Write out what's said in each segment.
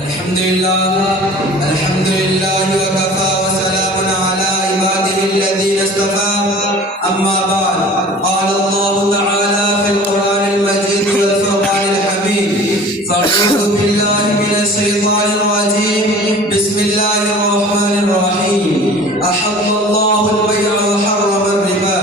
لله وكفى وسلام على عباده الذين اصطفى أما بعد قال الله تعالى في القرآن المجيد والفرقان الحميد فأعوذ بالله من الشيطان الرجيم بسم الله الرحمن الرحيم أحل الله البيع وحرم الربا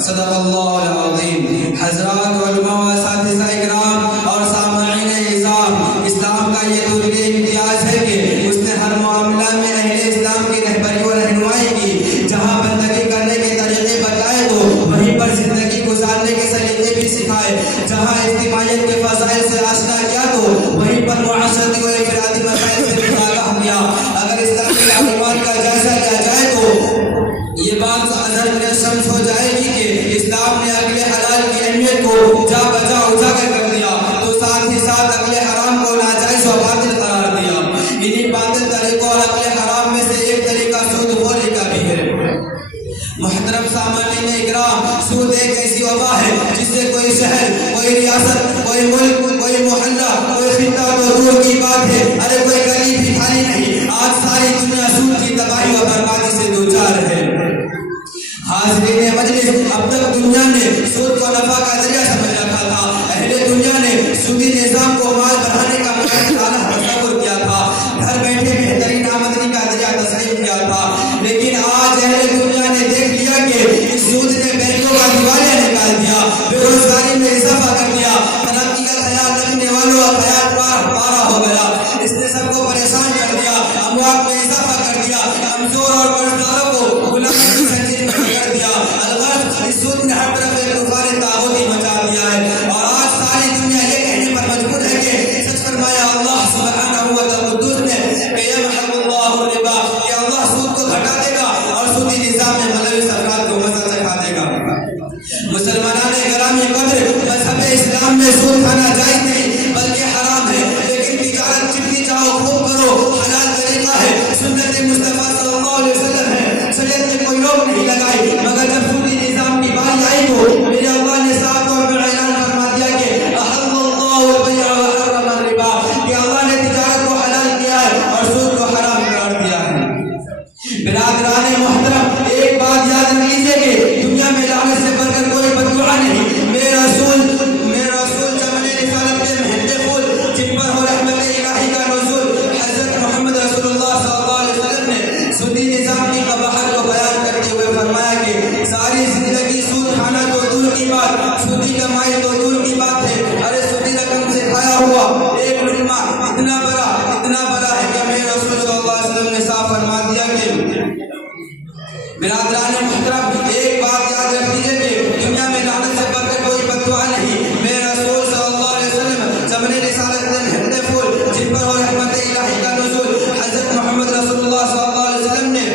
صدق الله العظيم. حضرات علماء و اساتذہ اکرام اور سامعین اعزام، اسلام کا یہ درجہ امتیاز ہے کہ اس نے ہر معاملہ میں اہل اسلام کی رہبری و رہنمائی کی. جہاں بندگی کرنے کے طریقے بتائے تو وہیں پر زندگی گزارنے کے سلیقے بھی سکھائے. جہاں اجتماعیت کے فضائل سے آشنا کیا تو وہیں پر معاشرتی و انفرادی مسائل سے بھی آگاہ کیا. اگر اسلامی تعلیمات کا جائزہ لیا جائے تو یہ بات اظہر میں شمس ہو جائے گی کہ اسلام نے اکل حلال کی اہمیت کو جا بجا اجاگر کر دیا تو ساتھ ہی ساتھ اکل حرام کو ناجائز و باطل قرار دیا. انہی باطل طریقوں اور اکل حرام میں سے ایک طریقہ سود خوری کا بھی ہے. محترم سامعین اکرام، سود ایک ایسی وبا ہے جس سے کوئی شہر، کوئی ریاست، کوئی ملک، کوئی محلہ، کوئی خطہ تو دور کی بات ہے، ارے کوئی گلی بھی خالی نہیں. آج ساری دنیا سود کی تباہی و بربادی سے دوچار ہے. حاضرین مجلس، اب تک دنیا نے سود کو نفع کا ذریعہ سمجھ رکھا تھا. اہل دنیا نے سودی نظام کو مال بڑھانے کا اعلیٰ تصور کیا تھا، گھر بیٹھے بہترین آمدنی کا ذریعہ تسلیم کیا تھا. لیکن آج اہل دنیا نے دیکھ لیا کہ اس سود نے بینکوں کا دیوالیہ نکال دیا، بے روزگاری میں اضافہ کر دیا، ترقی کا خیال رکھنے والوں کا خیال پارا ہو گیا. اس نے سب کو پریشان کر دیا، اموات میں اضافہ کر دیا، کمزور اور قرضداروں کو غلامی کی زنجیر میں کر دیا. الغرض اس سود نے ہر طرف ایک طوفان طاغوتی مچا دیا ہے. اور آج ساری دنیا یہ کہنے پر مجبور ہے کہ سچ فرمایا اللہ سبحانہ و تعالی نے کہ یمحق اللہ الربا، کہ اللہ سود کو گھٹا دے گا اور سودی نظام میں ملوث افراد کو مزہ چکھا دے گا. مسلمانان گرامی قدر، مذہب اسلام میں سود کھانا جائز نہیں بلکہ حرام ہے. لیکن تجارت جتنی چاہو خوب کرو، حلال طریقہ ہے، سنت مصطفیٰ صلی اللہ علیہ وسلم ہے. شریعت نے کوئی روک نہیں لگائی، مگر جب سودی نظام کی باری آئی تو میرے اللہ نے صاف طور پر اعلان فرما دیا کہ احل اللہ البیع وحرم الربا، کہ اللہ نے تجارت کو حلال کیا ہے اور سود کو حرام قرار دیا ہے. برادران محترم، ایک بات یاد رکھ لیجیے کہ دنیا میں لعنت سے بڑھ کر کوئی بددعا نہیں. میرے رسول چمن رسالت کے مہندے پھول جن پر ہو رحمت الہی کا نزول، حضرت محمد رسول اللہ صلی اللہ علیہ وسلم نے سودی نظام کی قباحت کو بیان کرتے ہوئے فرمایا کہ ساری زندگی سود کھانا تو دور کی بات، سودی کمائی تو دور کی بات ہے. ارے سودی رقم سے کھایا ہوا ایک لقمہ اتنا بڑا ہے کہ میرے رسول صلی اللہ علیہ وسلم نے صاف فرما دیا کہ برادران محترم، ایک بات یاد رکھ لیجیے کہ دنیا میں لعنت سے بڑھ کر کوئی بددعا نہیں. میرے رسول صلی اللہ علیہ وسلم چمن رسالت کے مہندے پھول جن پر ہو رحمت الہی کا نزول، حضرت محمد رسول اللہ صلی اللہ علیہ وسلم نے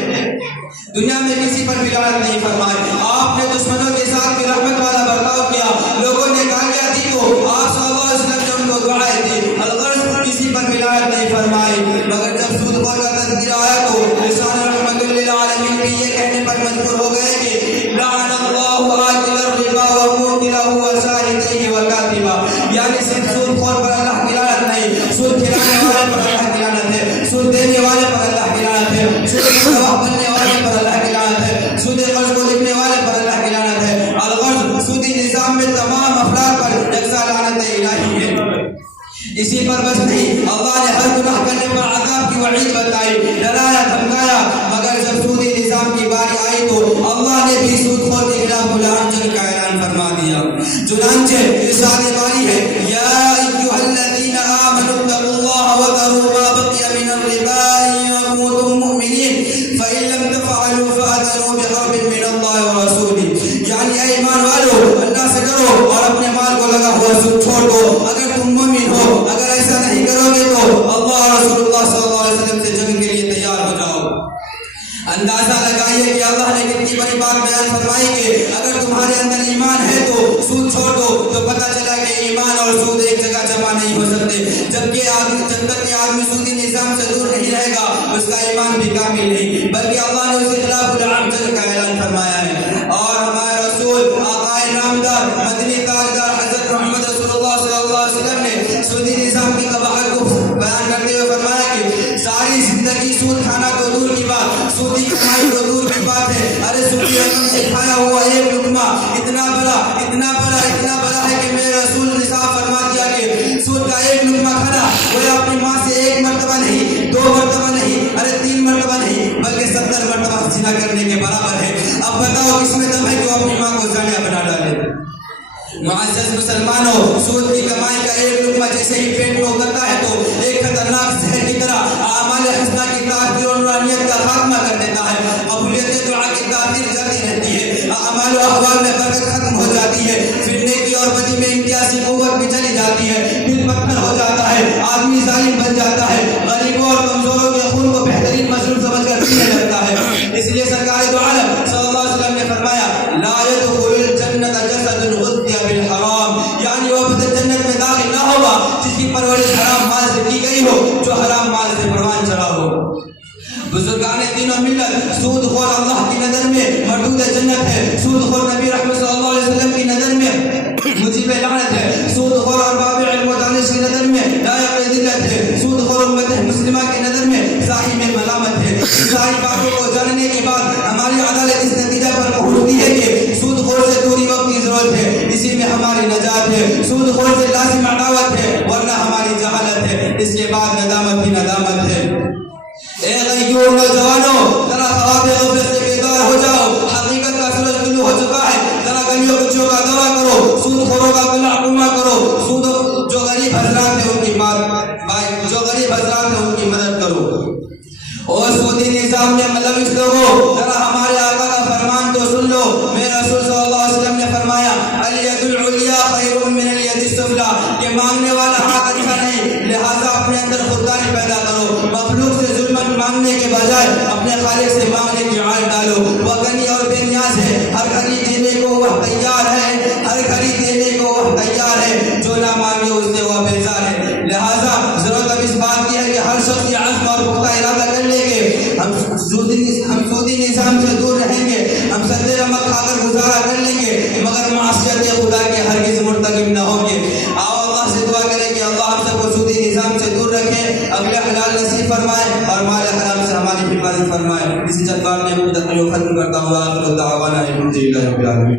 دنیا میں کسی پر بھی لعنت نہیں فرمائی. آپ نے دشمنوں کے ساتھ بھی رحمت والا برتاؤ کیا. لوگوں نے گالیاں دی تو آپ صلی اللہ علیہ وسلم نے ان کو دعائیں دی. الغرض کسی پر بھی لعنت نہیں فرمائی. مگر جب سود خور کا تذکرہ آیا تو لسان رحمت للعالمین بھی یہ کہنے پر مجبور ہو گئے کہ لعن اللہ آکل الربا وموکلہ وشاہدہ وکاتبہ، یعنی صرف سود خور پر اللہ کی لعنت نہیں، سود کھلانے والے پر اللہ کی لعنت ہے، سود دینے والے پر اللہ کی لعنت ہے، سود گواہ بننے والے پر اللہ کی لعنت ہے، سود قرض کو لکھنے والے پر اللہ کی لعنت ہے. الغرض سودی نظام میں تمام افراد پر یکساں لعنت الہی ہے. اسی پر بس نہیں، اللہ نے ہر گناہ کرنے پر عذاب کی وعید بتائی، ڈرایا دھمکایا. مگر جب سودی نظام کی باری آئی تو اللہ نے بھی سود خور کے خلاف لعنت کا اعلان فرما دیا. چنانچہ ارشاد باری ہے، یا ایھا الذین آمنوا اتقوا اللہ وذروا ما بقی من الربا ان کنتم مؤمنین فإن لم تفعلوا فأذنوا بحرب من اللہ ورسولہ، یعنی اے ایمان والو، اللہ سے ڈرو اور اپنے مال کو لگا ہوا سود چھوڑ دو اگر تم مومن ہو. اگر ایسا نہیں کرو گے تو اللہ رسول اللہ صلی اللہ علیہ وسلم سے جنگ کے لیے تیار ہو جاؤ. اندازہ لگائیے کہ اللہ نے کتنی بڑی بات بیان فرمائی کہ اگر تمہارے اندر ایمان ہے تو سود چھوڑ دو. تو پتہ چلا کہ ایمان اور سود ایک جگہ جمع نہیں ہو سکتے. جب تک کہ آدمی سودی نظام سے دور نہیں رہے گا اس کا ایمان بھی کامل نہیں، بلکہ اللہ نے اس کے خلاف لعنت کا اعلان فرمایا ہے. اور ہمارے رسول آقا نامدار مدنی تاجدار حضرت محمد رسول اللہ صلی اللہ علیہ وسلم نے سودی نظام کی قباحت کو بیان کرتے ہوئے فرمایا کہ زندگی سود کھانا تو دور کی بات، سودی کمائی تو دور کی بات ہے، ارے سودی رقم سے کھایا ہوا ایک لقمہ اتنا بڑا ہے کہ میرے رسول نے صاف فرما دیا کہ سود کا ایک لقمہ کھانا وہ اپنی ماں سے ایک مرتبہ نہیں، 2 مرتبہ نہیں، ارے 3 مرتبہ نہیں بلکہ 70 مرتبہ زنا کرنے کے برابر ہے۔ اب بتاؤ کس میں دم ہے کہ وہ اپنی ماں کو زانیہ بنا ڈالے۔ معزز مسلمانوں، سود کی کمائی کا ایک لقمہ جیسے ہی پیٹ میں اترتا ہے تو ایک خطرناک زہر کی طرح اعمال حسنہ کی تاثیر اور نورانیت کا خاتمہ کر دیتا ہے، قبولیت دعا کی تاثیر جاتی رہتی ہے، اعمال و احوال میں برکت ختم ہو جاتی ہے، پھر نیکی اور بدی میں امتیازی قوت بھی چلی جاتی ہے، دل پتھر ہو جاتا ہے، آدمی ظالم بن جاتا ہے، غریبوں اور کمزوروں کے خون کو بہترین مشروب سمجھ کر پینے لگتا ہے۔ اس لیے سرکار دو عالم صلی اللہ علیہ وسلم نے فرمایا لا يدخل الجنت جسد غذي بالحرام، یعنی وہ جنت میں داخل نہ ہوگا جس کی پرورش حرام مال سے کی گئی ہو، جو حرام مال سے پروان چڑھا ہو۔ بزرگان دین و ملت، سود خور اللہ کی نظر میں مردود جنت ہے، سود خور نبی رحمت صلی اللہ علیہ وسلم کی نظر میں مجیب لعنت ہے، سود خور اور باب علم و دانش کی نظر میں لائق ذلت ہے، سود خور امت مسلمہ کی نظر میں صاحب ملامت ہے۔ ساری باتوں کو جاننے کے بعد ہماری عدالت اس نتیجہ پر پہنچتی ہے کہ سود خور سے دوری وقت کی ضرورت ہے، اسی میں ہماری نجات ہے، سود خور سے لازم عداوت ہے ورنہ ہماری جہالت ہے، اس کے بعد ندامت ہی ندامت ہے۔ اے غیور نوجوانوں، ذرا خواب غفلت سے بیدار ہو جاؤ، حقیقت کا سورج طلوع ہو چکا ہے، ذرا گلیوں کچوں کا دوا کرو، سود خوروں کا قلع قمہ کرو، سود جو غریب حضرات ہیں ان کی مدد کرو۔ اور سودی نظام میں ملوث لوگوں، ذرا ہمارے آقا کا فرمان تو سن لو، میرے رسول صلی اللہ علیہ وسلم نے فرمایا الید العلیٰ خیر من الید السفلیٰ، کہ مانگنے والا ہاتھ اچھا نہیں، لہذا اپنے اندر خودداری پیدا کرو، مخلوق سے ظلم مانگنے کے بجائے اپنے خالق سے مانگنے کی عادت ڈالو۔ وہ غنی اور بے نیاز ہے، ہر گھڑی دینے کو وہ تیار ہے، جو نہ مانگے اس سے وہ بیزار ہے۔ لہذا ضرورت اب اس بات کی ہے کہ ہر شخص یہ عزم اور پختہ ارادہ کر لے کہ ہم سودی نظام سے دور رہیں گے، ہم سد رحمت کھا کر گزارا کر لیں گے مگر معصیت خدا کے ہرگز مرتکب نہ ہوں گے۔ آؤ اللہ سے دعا کریں کہ اللہ ہم سب کو سودی نظام سے دور رکھے، اگلے حلال نصیب فرمائے اور مال حرام سے ہماری حفاظت فرمائے۔ اسی جذبات میں ختم کرتا ہوں، آخر دعوانا الحمدللہ رب العالمین۔